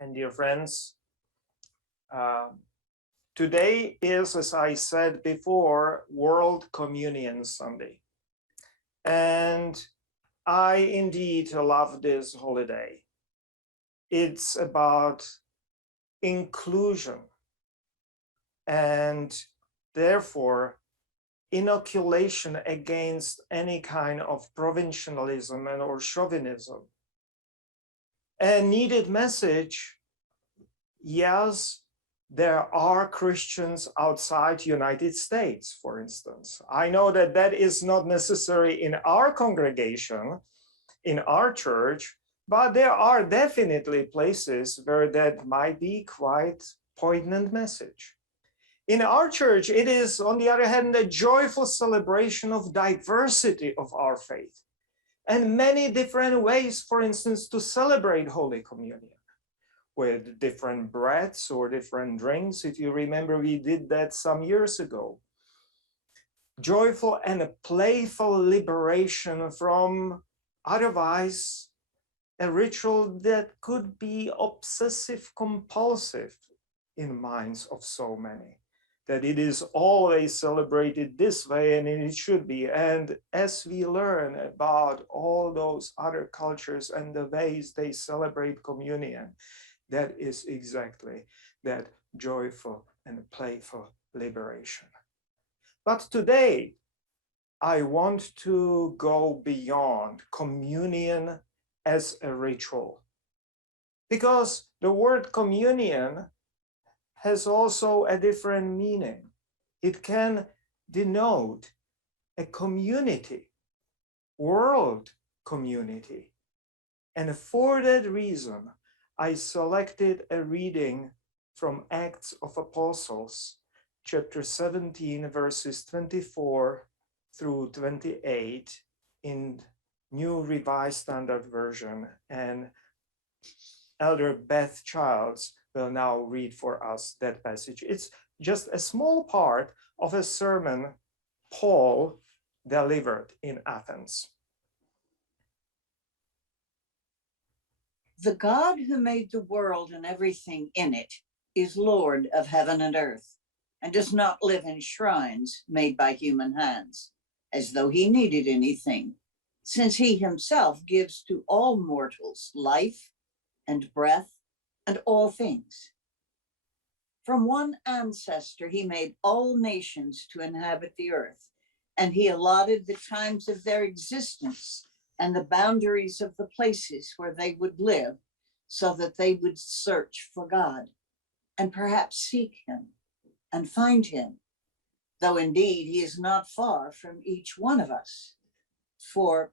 and dear friends, today is, as I said before, World Communion Sunday. And I indeed love this holiday. It's about inclusion and therefore inoculation against any kind of provincialism and or chauvinism. A needed message, yes, there are Christians outside United States, for instance. I know that that is not necessary in our congregation, in our church, but there are definitely places where that might be quite poignant message. In our church, it is, on the other hand, a joyful celebration of diversity of our faith and many different ways, for instance, to celebrate Holy Communion with different breads or different drinks. If you remember, we did that some years ago. Joyful and a playful liberation from otherwise a ritual that could be obsessive compulsive in minds of so many, that it is always celebrated this way and it should be. And as we learn about all those other cultures and the ways they celebrate communion, that is exactly that joyful and playful liberation. But today, I want to go beyond communion as a ritual, because the word communion has also a different meaning. It can denote a community, world community. And for that reason, I selected a reading from Acts of Apostles, chapter 17, verses 24 through 28 in New Revised Standard Version. And Elder Beth Childs will now read for us that passage. It's just a small part of a sermon Paul delivered in Athens. The God who made the world and everything in it is Lord of heaven and earth, and does not live in shrines made by human hands, as though he needed anything, since he himself gives to all mortals life and breath and all things. From one ancestor he made all nations to inhabit the earth, and he allotted the times of their existence and the boundaries of the places where they would live, so that they would search for God and perhaps seek him and find him, though indeed he is not far from each one of us. For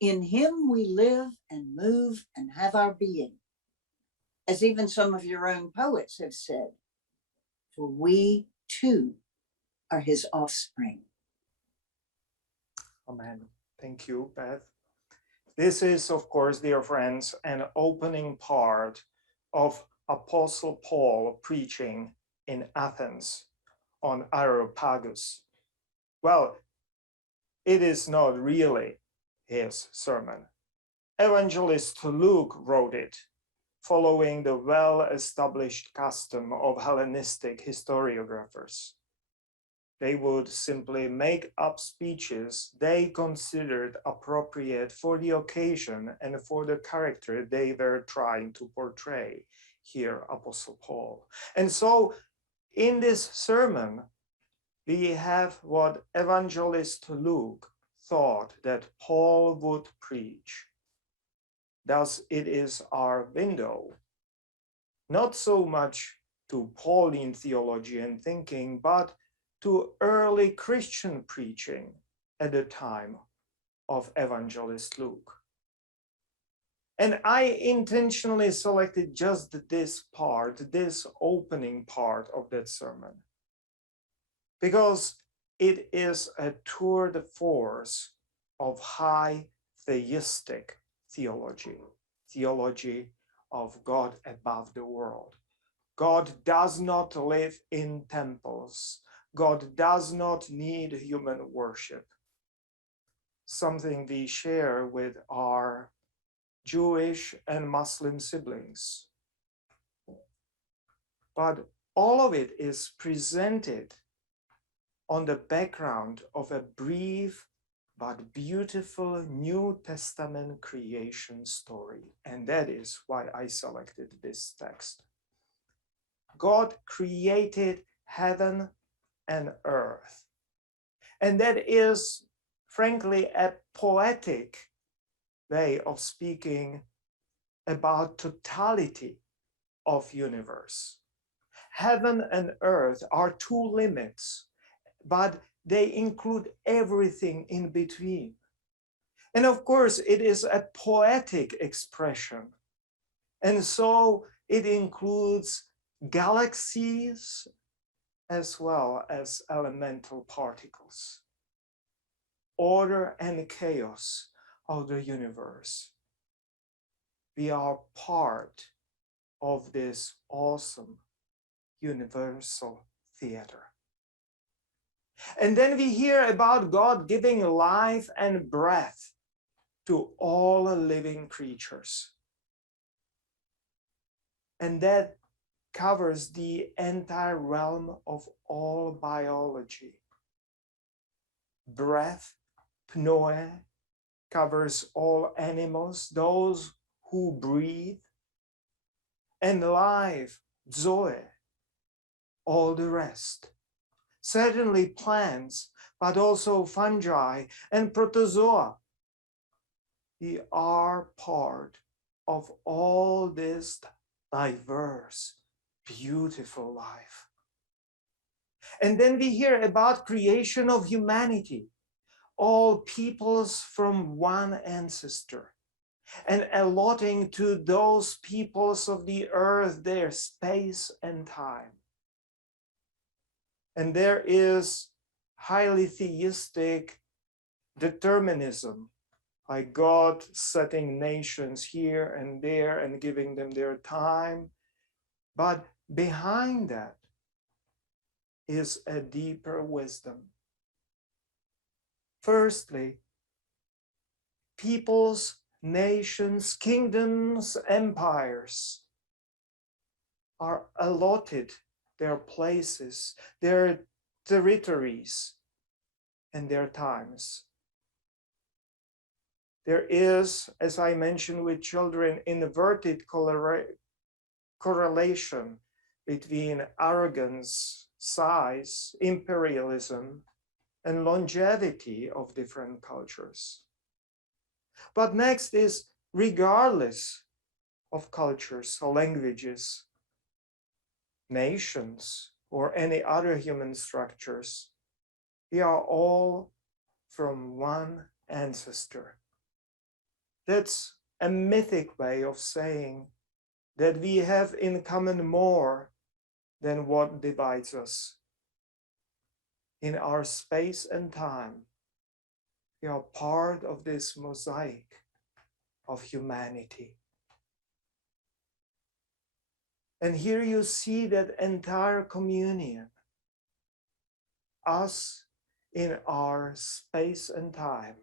in him we live and move and have our being, as even some of your own poets have said, for we too are his offspring. Amen. Thank you, Beth. This is, of course, dear friends, an opening part of Apostle Paul preaching in Athens on Areopagus. Well, it is not really his sermon. Evangelist Luke wrote it, following the well-established custom of Hellenistic historiographers. They would simply make up speeches they considered appropriate for the occasion and for the character they were trying to portray, here Apostle Paul. And so in this sermon, we have what Evangelist Luke thought that Paul would preach. Thus, it is our window, not so much to Pauline theology and thinking, but to early Christian preaching at the time of Evangelist Luke. And I intentionally selected just this part, this opening part of that sermon, because it is a tour de force of high theistic theology, theology of God above the world. God does not live in temples. God does not need human worship, something we share with our Jewish and Muslim siblings. but all of it is presented on the background of a brief but beautiful New Testament creation story. And that is why I selected this text. God created heaven and earth. And that is, frankly, a poetic way of speaking about totality of universe. Heaven and earth are two limits, but they include everything in between. And of course, it is a poetic expression. And so it includes galaxies as well as elemental particles, order and chaos of the universe. We are part of this awesome universal theater. And then we hear about God giving life and breath to all living creatures. And that covers the entire realm of all biology. Breath, pnoe, covers all animals, those who breathe, and life, zoe, all the rest. Certainly plants, but also fungi and protozoa. We are part of all this diverse, beautiful life. And then we hear about creation of humanity, all peoples from one ancestor, and allotting to those peoples of the earth their space and time. And there is highly theistic determinism, like God setting nations here and there and giving them their time. But behind that is a deeper wisdom. Firstly, peoples, nations, kingdoms, empires are allotted their places, their territories, and their times. There is, as I mentioned with children, inverted correlation between arrogance, size, imperialism, and longevity of different cultures. But next is, regardless of cultures or languages, nations, or any other human structures, we are all from one ancestor. That's a mythic way of saying that we have in common more than what divides us. In our space and time, we are part of this mosaic of humanity. And here you see that entire communion, us in our space and time,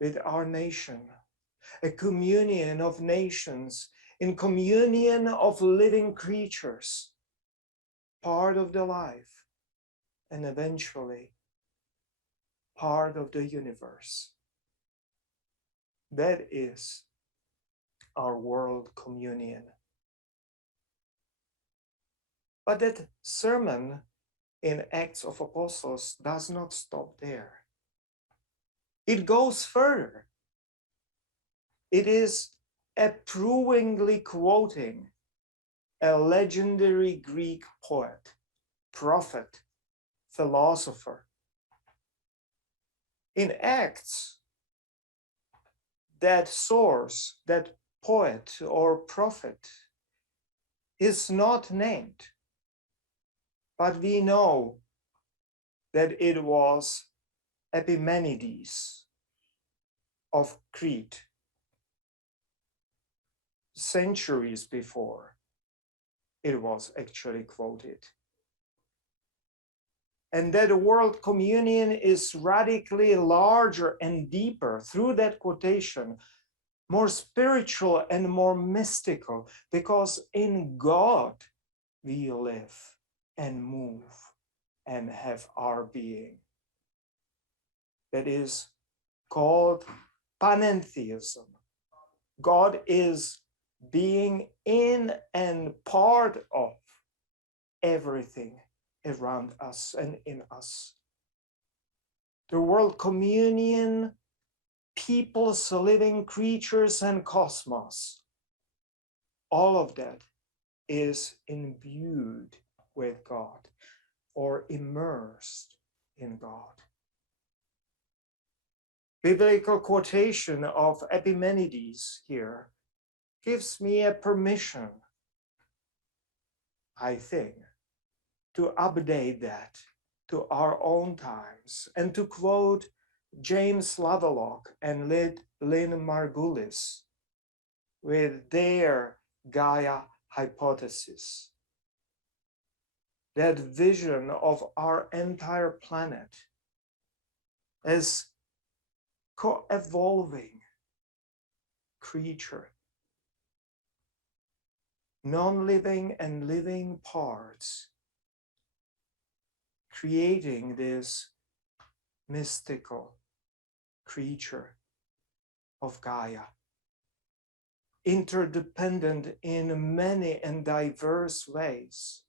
with our nation, a communion of nations, in communion of living creatures, part of the life, and eventually part of the universe. That is our world communion. But that sermon in Acts of Apostles does not stop there. It goes further. It is approvingly quoting a legendary Greek poet, prophet, philosopher. In Acts, that source, that poet or prophet, is not named, but we know that it was Epimenides of Crete, centuries before it was actually quoted. And that the world communion is radically larger and deeper through that quotation, more spiritual and more mystical, because in God we live and move and have our being. That is called panentheism. God is being in and part of everything around us and in us. The world communion, peoples, living creatures, and cosmos, all of that is imbued with God or immersed in God. Biblical quotation of Epimenides here gives me a permission, I think, to update that to our own times and to quote James Lovelock and Lynn Margulis with their Gaia hypothesis. That vision of our entire planet as co-evolving creature, non-living and living parts, creating this mystical creature of Gaia, interdependent in many and diverse ways.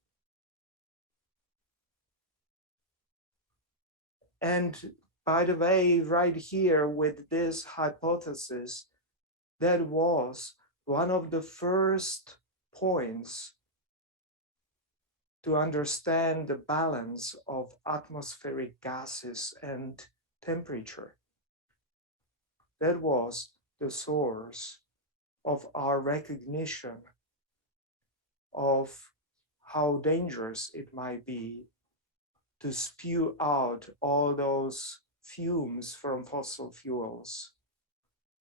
And by the way, right here with this hypothesis, that was one of the first points to understand the balance of atmospheric gases and temperature. That was the source of our recognition of how dangerous it might be to spew out all those fumes from fossil fuels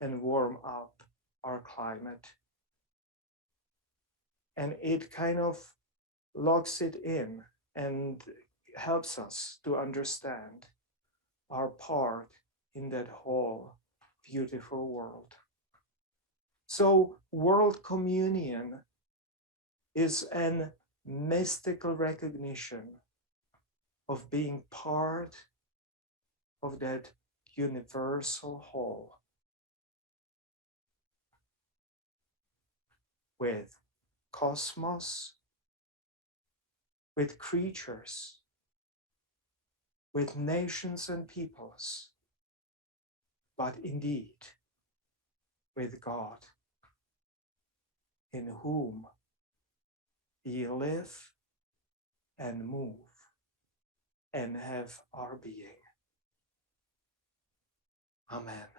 and warm up our climate. And it kind of locks it in and helps us to understand our part in that whole beautiful world. So world communion is an mystical recognition of being part of that universal whole with cosmos, with creatures, with nations and peoples, but indeed with God, in whom we live and move and have our being. Amen.